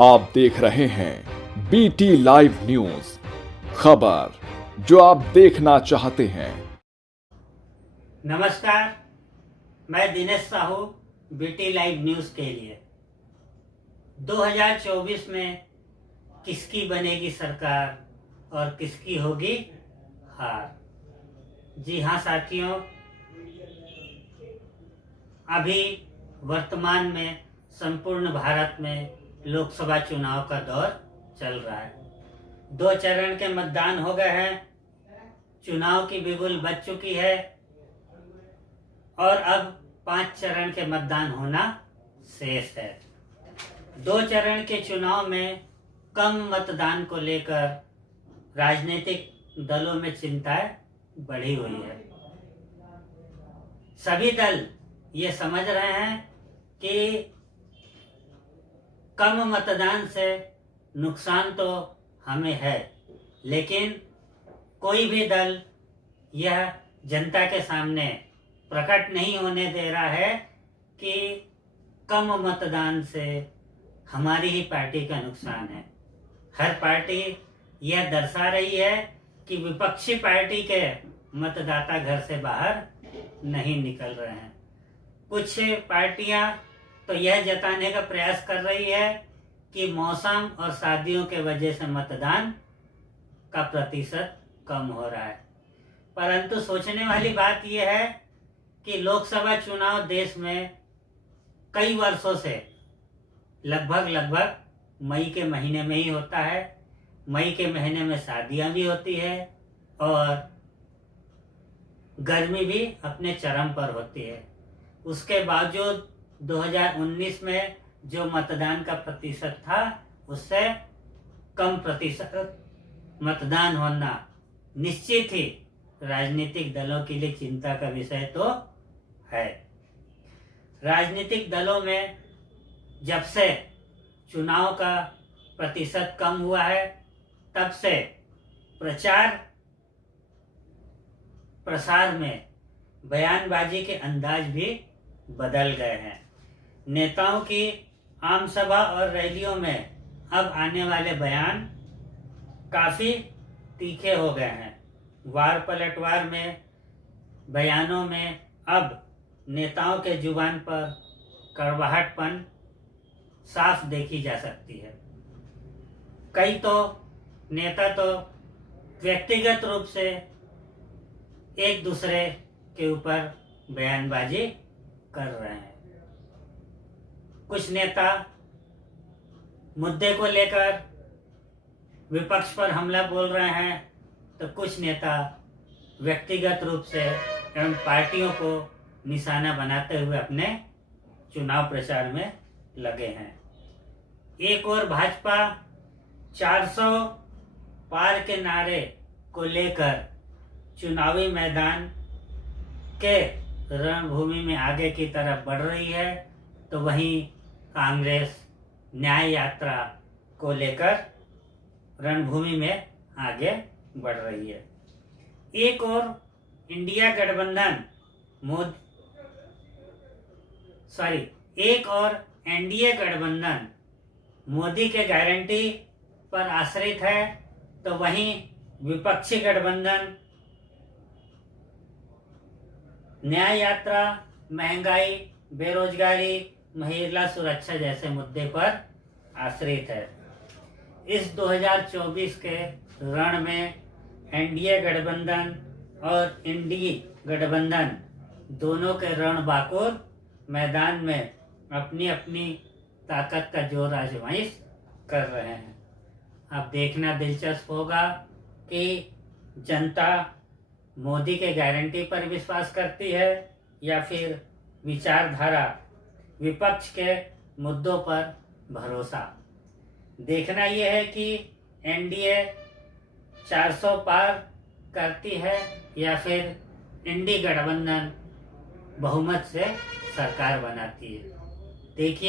आप देख रहे हैं बीटी लाइव न्यूज, खबर जो आप देखना चाहते हैं। नमस्कार, मैं Dinesh Sahu, BT live news के लिए 2024 में किसकी बनेगी सरकार और किसकी होगी हार। जी हाँ साथियों, अभी वर्तमान में संपूर्ण भारत में लोकसभा चुनाव का दौर चल रहा है। 2 चरण के मतदान हो गए हैं, चुनाव की बिगुल बज चुकी है और अब 5 चरण के मतदान होना शेष है। 2 चरण के चुनाव में कम मतदान को लेकर राजनीतिक दलों में चिंताएं बढ़ी हुई है। सभी दल ये समझ रहे हैं कि कम मतदान से नुकसान तो हमें है, लेकिन कोई भी दल यह जनता के सामने प्रकट नहीं होने दे रहा है कि कम मतदान से हमारी ही पार्टी का नुकसान है। हर पार्टी यह दर्शा रही है कि विपक्षी पार्टी के मतदाता घर से बाहर नहीं निकल रहे हैं। कुछ पार्टियां तो यह जताने का प्रयास कर रही है कि मौसम और शादियों के वजह से मतदान का प्रतिशत कम हो रहा है, परंतु सोचने वाली बात यह है कि लोकसभा चुनाव देश में कई वर्षों से लगभग मई के महीने में ही होता है। मई के महीने में शादियां भी होती है और गर्मी भी अपने चरम पर होती है। उसके बावजूद 2019 में जो मतदान का प्रतिशत था उससे कम प्रतिशत मतदान होना निश्चित ही राजनीतिक दलों के लिए चिंता का विषय तो है। राजनीतिक दलों में जब से चुनाव का प्रतिशत कम हुआ है, तब से प्रचार प्रसार में बयानबाजी के अंदाज भी बदल गए हैं। नेताओं की आम सभा और रैलियों में अब आने वाले बयान काफी तीखे हो गए हैं। वार पलटवार में बयानों में अब नेताओं के जुबान पर कड़वाहटपन साफ देखी जा सकती है। कई तो नेता तो व्यक्तिगत रूप से एक दूसरे के ऊपर बयानबाजी कर रहे हैं। कुछ नेता मुद्दे को लेकर विपक्ष पर हमला बोल रहे हैं, तो कुछ नेता व्यक्तिगत रूप से एवं पार्टियों को निशाना बनाते हुए अपने चुनाव प्रचार में लगे हैं। एक और भाजपा 400 पार के नारे को लेकर चुनावी मैदान के रणभूमि में आगे की तरफ बढ़ रही है, तो वहीं कांग्रेस न्याय यात्रा को लेकर रणभूमि में आगे बढ़ रही है। एक और इंडिया गठबंधन एक और एनडीए गठबंधन मोदी के गारंटी पर आश्रित है, तो वहीं विपक्षी गठबंधन न्याय यात्रा, महंगाई, बेरोजगारी, महिला सुरक्षा जैसे मुद्दे पर आश्रित है। इस 2024 के रण में एनडीए गठबंधन और इंडी गठबंधन दोनों के रणबांकुर मैदान में अपनी अपनी ताकत का जोर आजमाइश कर रहे हैं। अब देखना दिलचस्प होगा कि जनता मोदी के गारंटी पर विश्वास करती है या फिर विचारधारा विपक्ष के मुद्दों पर भरोसा। देखना यह है कि एनडीए 400 पार करती है या फिर इंडी गठबंधन बहुमत से सरकार बनाती है। देखिए